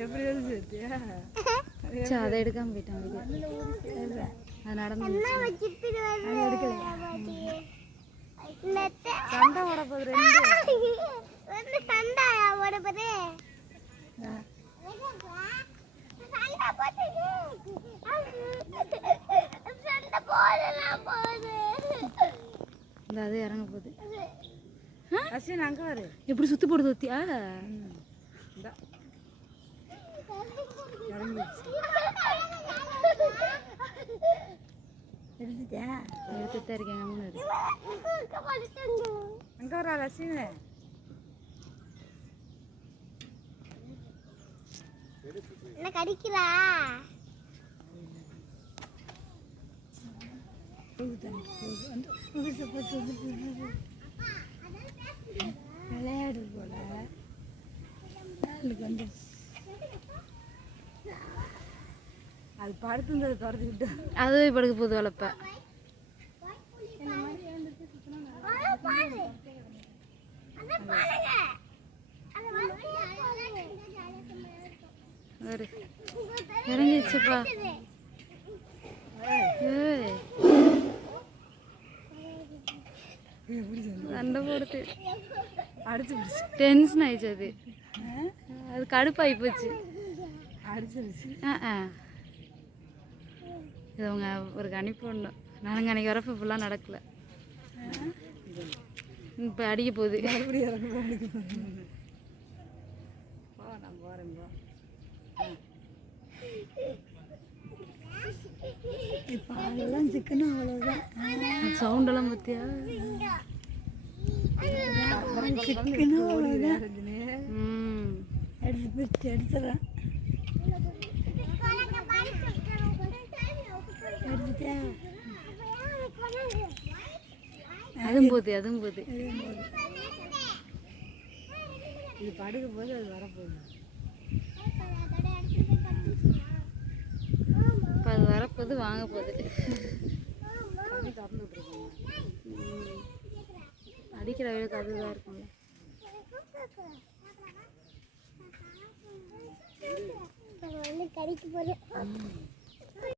எப்படி எழுதியா அதை எடுக்காம போயிட்டான் அது நடந்து சண்டை ஓட போகுது ரெண்டு சண்டையா ஓட போகுது இந்த அது இறங்க போகுது அஸ்வின் அங்கே வரு எப்படி சுத்து போடுது ஒத்தியா இந்த இறங்கிடுச்சு எடுத்துட்டா எடுத்துதான் இருக்கேன் அங்கே வரா அஸ்வின் என்ன கடிக்கிறா விளையாடு போல வந்து அது படுத்துருந்தது துரத்துக்கிட்டு அதுவே படுக்க போகுது வளர்ப்ப இறங்கிடுச்சுப்பா சண்டை போடுது அடிச்சு டென்ஷன் ஆயிடுச்சு அது அது கடுப்பாகி போச்சு அடிச்சிருச்சு இது அவங்க ஒரு அனுப்பி விடணும் நாங்கள் அன்றைக்கி வரப்போ ஃபுல்லாக நடக்கல இப்போ அடிக்க போகுது மறுபடியும் இறங்க போ நான் போகிறேன் போ இப்போ அதெல்லாம் சிக்கனும் அவ்வளோதான் சவுண்டெல்லாம் பார்த்தியா சிக்கனும் அவ்வளோதான் எடுத்து பிடிச்சி எடுத்துறேன் எடுத்துட்டேன் அதுவும் போகுது இது படுக்க போது அது வரப்போகுது இப்போ அது வரப்போகுது வாங்க போகுது திறந்து விட்டுருக்கோங்க அடிக்கிற வேலைக்கு அதுதான் இருக்கும்ல கடிக்கு போது